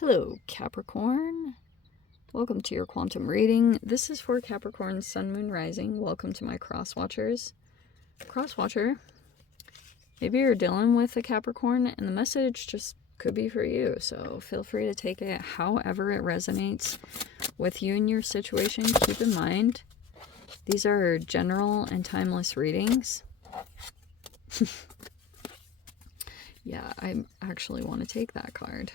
Hello, Capricorn. Welcome to your quantum reading. This is for Capricorn, Sun, Moon, Rising. Welcome to my cross watchers. Cross watcher, maybe you're dealing with a Capricorn and the message just could be for you. So feel free to take it however it resonates with you and your situation. Keep in mind, these are general and timeless readings. Yeah, I actually want to take that card.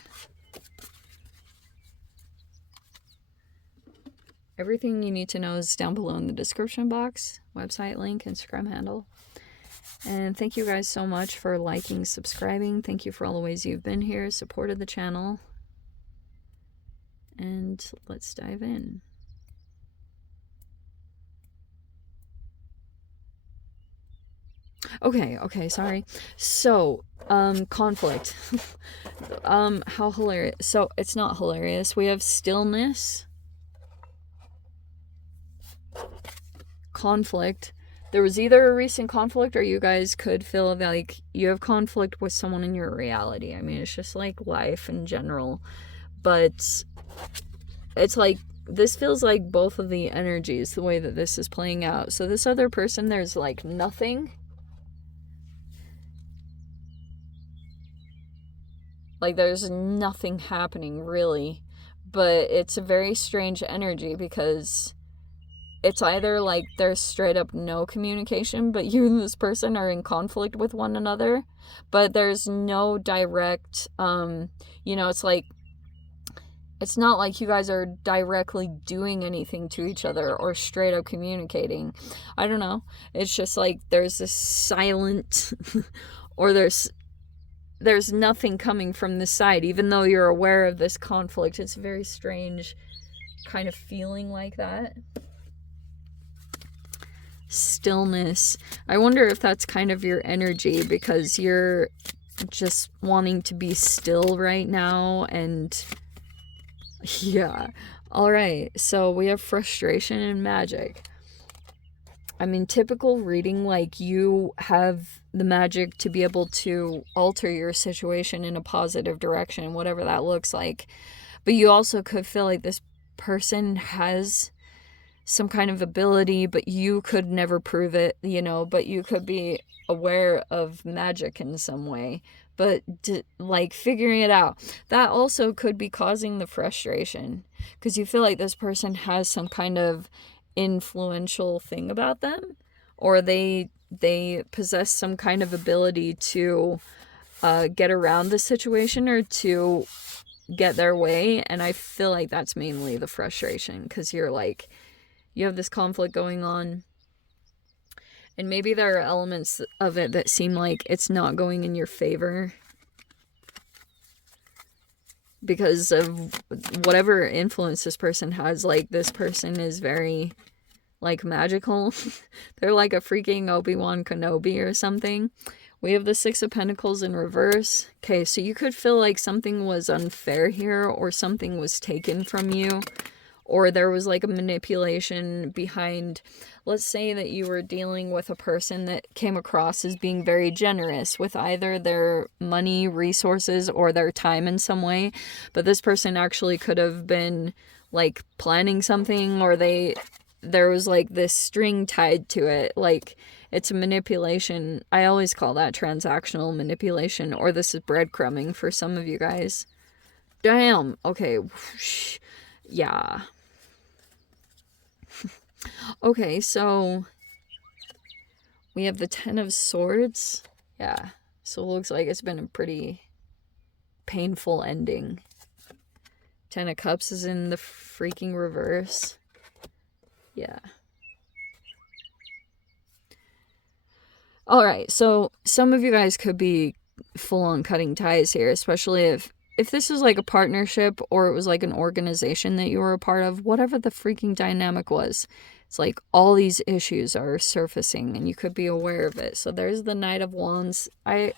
Everything you need to know is down below in the description box. Website link, Instagram handle. And thank you guys so much for liking, subscribing. Thank you for all the ways you've been here, supported the channel. And let's dive in. Okay, sorry. So, conflict. How hilarious. So, it's not hilarious. We have stillness. Conflict. There was either a recent conflict or you guys could feel like you have conflict with someone in your reality. I mean, it's just like life in general. But it's like, this feels like both of the energies, the way that this is playing out. So this other person, there's like nothing. Like there's nothing happening really. But it's a very strange energy because it's either like there's straight up no communication, but you and this person are in conflict with one another, but there's no direct, it's like, it's not like you guys are directly doing anything to each other or straight up communicating. I don't know. It's just like there's this silent, or there's nothing coming from this side, even though you're aware of this conflict. It's a very strange kind of feeling like that. Stillness. I wonder if that's kind of your energy because you're just wanting to be still right now. And yeah. All right. So we have frustration and magic. I mean, typical reading, like you have the magic to be able to alter your situation in a positive direction, whatever that looks like. But you also could feel like this person has some kind of ability, but you could never prove it, but you could be aware of magic in some way, but like figuring it out. That also could be causing the frustration because you feel like this person has some kind of influential thing about them, or they possess some kind of ability to get around the situation or to get their way. And I feel like that's mainly the frustration because you're like, you have this conflict going on, and maybe there are elements of it that seem like it's not going in your favor because of whatever influence this person has. Like, this person is very, like, magical. They're like a freaking Obi-Wan Kenobi or something. We have the Six of Pentacles in reverse. Okay, so you could feel like something was unfair here, or something was taken from you, or there was like a manipulation behind. Let's say that you were dealing with a person that came across as being very generous with either their money, resources, or their time in some way. But this person actually could have been like planning something, or there was like this string tied to it. Like, it's a manipulation. I always call that transactional manipulation, or this is breadcrumbing for some of you guys. Damn. Okay. Yeah. Okay, so we have the Ten of Swords. Yeah, so it looks like it's been a pretty painful ending. Ten of Cups is in the freaking reverse. Yeah. Alright, so some of you guys could be full on cutting ties here, especially if this is like a partnership or it was like an organization that you were a part of, whatever the freaking dynamic was. It's like all these issues are surfacing and you could be aware of it. So there's the Knight of Wands. I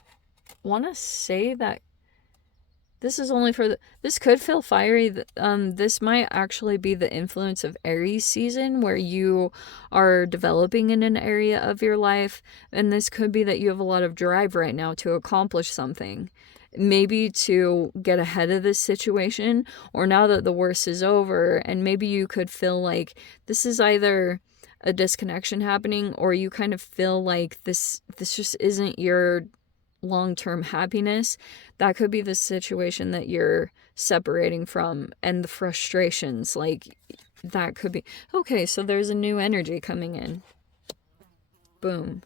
want to say that this is only for this could feel fiery. This might actually be the influence of Aries season, where you are developing in an area of your life. And this could be that you have a lot of drive right now to accomplish something. maybe to get ahead of this situation, or now that the worst is over, and maybe you could feel like this is either a disconnection happening, or you kind of feel like this just isn't your long-term happiness. That could be the situation that you're separating from, and the frustrations, like that could be. Okay, so there's a new energy coming in. Boom.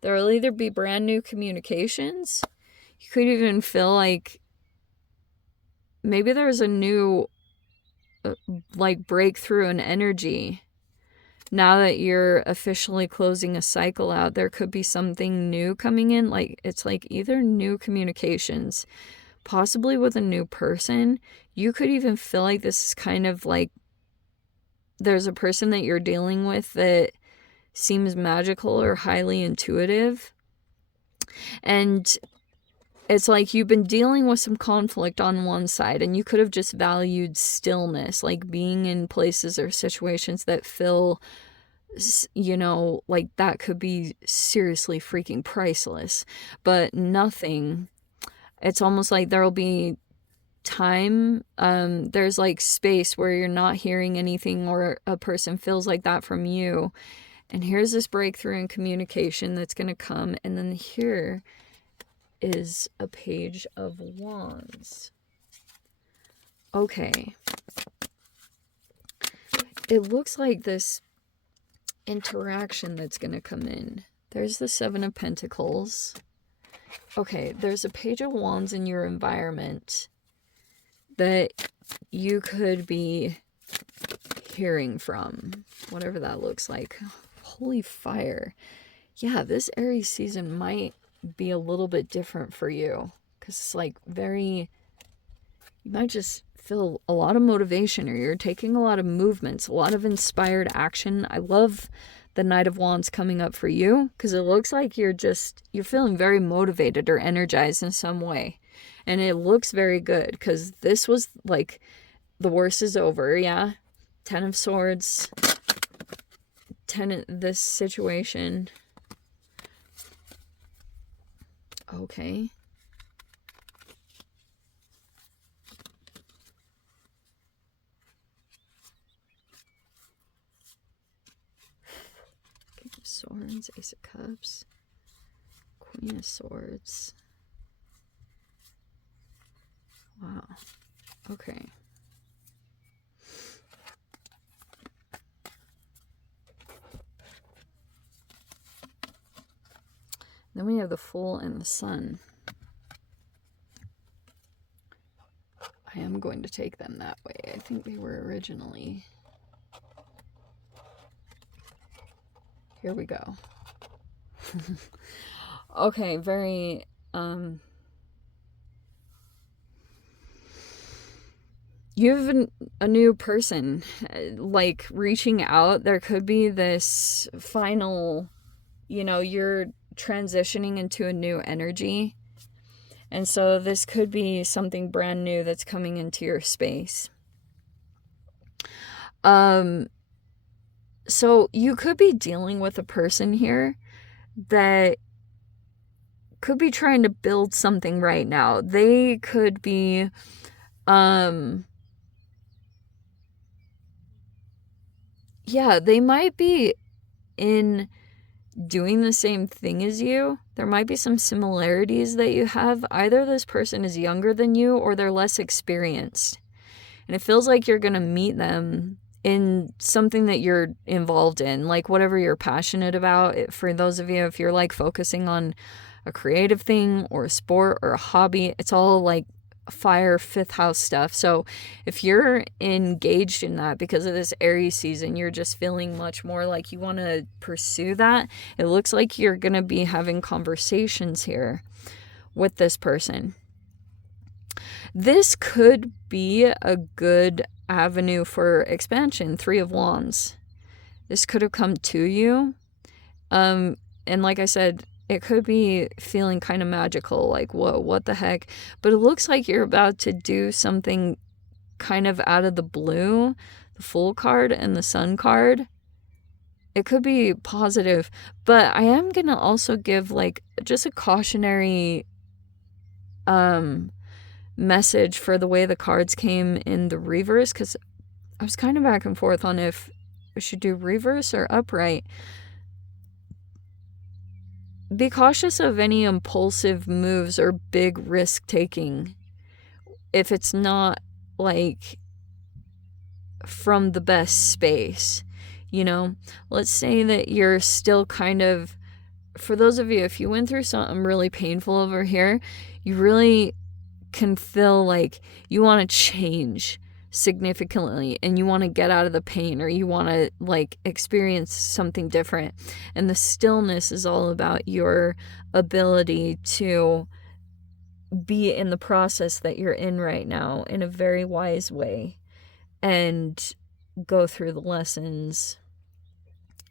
There will either be brand new communications. You could even feel like maybe there's a new like breakthrough in energy. Now that you're officially closing a cycle out, there could be something new coming in. Like it's like either new communications, possibly with a new person. You could even feel like this is kind of like there's a person that you're dealing with that seems magical or highly intuitive. And it's like you've been dealing with some conflict on one side, and you could have just valued stillness, like being in places or situations that feel, you know, like that could be seriously freaking priceless, but nothing. It's almost like there'll be time, there's like space where you're not hearing anything, or a person feels like that from you. And here's this breakthrough in communication that's going to come. And then here is a Page of Wands. Okay. It looks like this interaction that's going to come in. There's the Seven of Pentacles. Okay, there's a Page of Wands in your environment that you could be hearing from, whatever that looks like. Holy fire. Yeah, this Aries season might be a little bit different for you, because it's like you might just feel a lot of motivation, or you're taking a lot of movements, a lot of inspired action. I love the Knight of Wands coming up for you, because it looks like you're feeling very motivated or energized in some way, and it looks very good, because this was like the worst is over. Yeah, Ten of Swords, this situation. Okay. King of Swords, Ace of Cups, Queen of Swords. Wow. Okay. Then we have the Fool and the Sun. I am going to take them that way. I think they were originally. Here we go. Okay, very you have a new person like reaching out. There could be this final, you know, you're transitioning into a new energy. And so this could be something brand new that's coming into your space. So you could be dealing with a person here that could be trying to build something right now. They could be, yeah, they might be in doing the same thing as you. There might be some similarities that you have. Either this person is younger than you, or they're less experienced. And it feels like you're going to meet them in something that you're involved in, like whatever you're passionate about. For those of you, if you're like focusing on a creative thing or a sport or a hobby, it's all like fire, fifth house stuff. So if you're engaged in that because of this Aries season, you're just feeling much more like you want to pursue that. It looks like you're going to be having conversations here with this person. This could be a good avenue for expansion. Three of Wands. This could have come to you. And like I said, it could be feeling kind of magical, like, whoa, what the heck? But it looks like you're about to do something kind of out of the blue. The Fool card and the Sun card. It could be positive, but I am going to also give like just a cautionary message for the way the cards came in the reverse, because I was kind of back and forth on if I should do reverse or upright. Be cautious of any impulsive moves or big risk taking if it's not like from the best space. You know, let's say that you're still kind of, for those of you, if you went through something really painful over here, you really can feel like you want to change significantly and you want to get out of the pain, or you want to like experience something different. And the stillness is all about your ability to be in the process that you're in right now in a very wise way and go through the lessons,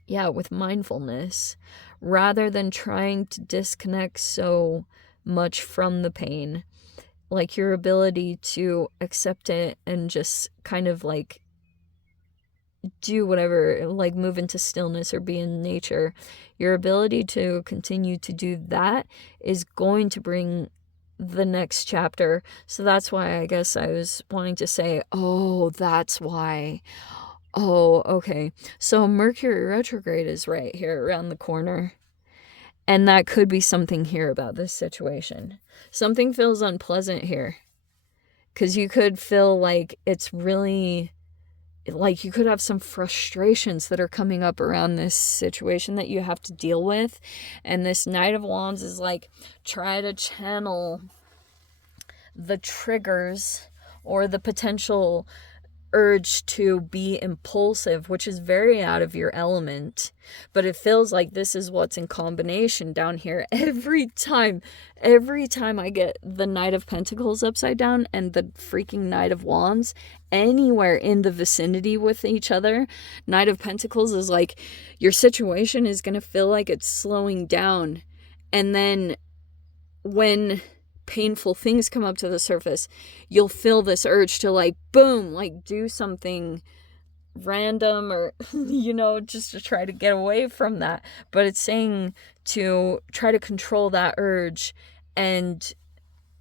with mindfulness, rather than trying to disconnect so much from the pain. Like your ability to accept it and just kind of like do whatever, like move into stillness or be in nature. Your ability to continue to do that is going to bring the next chapter. So that's why I guess I was wanting to say, oh, that's why. Oh, okay. So Mercury retrograde is right here around the corner. And that could be something here about this situation. Something feels unpleasant here. Because you could feel like it's really, like you could have some frustrations that are coming up around this situation that you have to deal with. And this Knight of Wands is like, try to channel the triggers or the potential urge to be impulsive, which is very out of your element. But it feels like this is what's in combination down here. Every time I get the Knight of Pentacles upside down and the freaking Knight of Wands anywhere in the vicinity with each other, Knight of Pentacles is like, your situation is going to feel like it's slowing down. And then when painful things come up to the surface, you'll feel this urge to like, boom, like do something random or, just to try to get away from that. But it's saying to try to control that urge and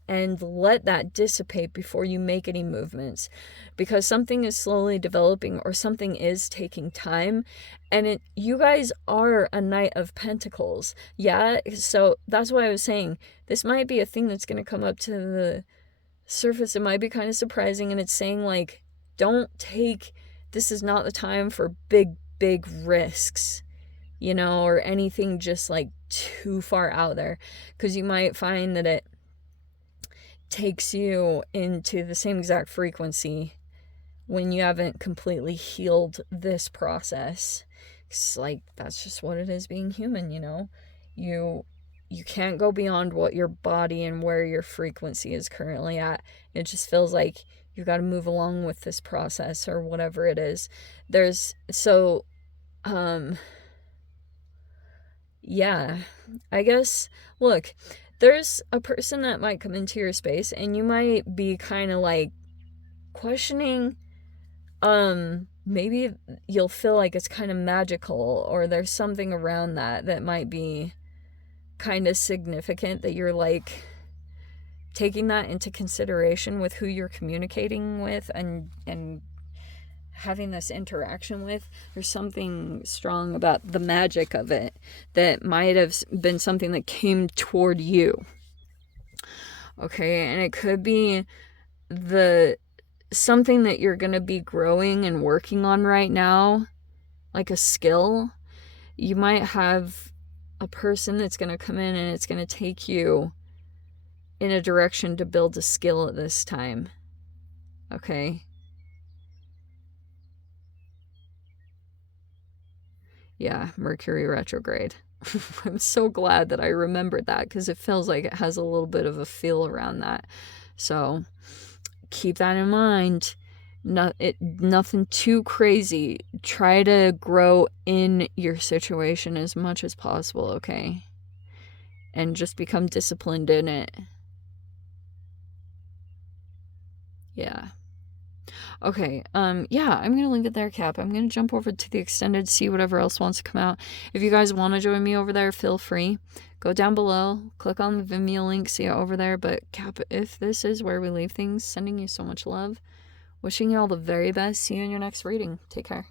let that dissipate before you make any movements, because something is slowly developing or something is taking time. And you guys are a Knight of Pentacles. Yeah. So that's why I was saying this might be a thing that's going to come up to the surface. It might be kind of surprising. And it's saying like, this is not the time for big risks, or anything just like too far out there. Because you might find that it takes you into the same exact frequency when you haven't completely healed this process. It's like, that's just what it is being human, you can't go beyond what your body and where your frequency is currently at. It just feels like you got to move along with this process or whatever it is. I guess, look, there's a person that might come into your space and you might be kind of like questioning, maybe you'll feel like it's kind of magical, or there's something around that might be kind of significant, that you're like taking that into consideration with who you're communicating with and having this interaction with. There's something strong about the magic of it that might have been something that came toward you. Okay, and it could be something that you're going to be growing and working on right now, like a skill. You might have a person that's going to come in and it's going to take you in a direction to build a skill at this time. Okay? Yeah, Mercury retrograde. I'm so glad that I remembered that, because it feels like it has a little bit of a feel around that. So keep that in mind. Nothing too crazy. Try to grow in your situation as much as possible, okay? And just become disciplined in it. Yeah. Okay, yeah, I'm gonna leave it there, Cap. I'm gonna jump over to the extended, see whatever else wants to come out. If you guys want to join me over there, feel free. Go down below, click on the Vimeo link, see it over there. But Cap, if this is where we leave things, sending you so much love. Wishing you all the very best. See you in your next reading. Take care.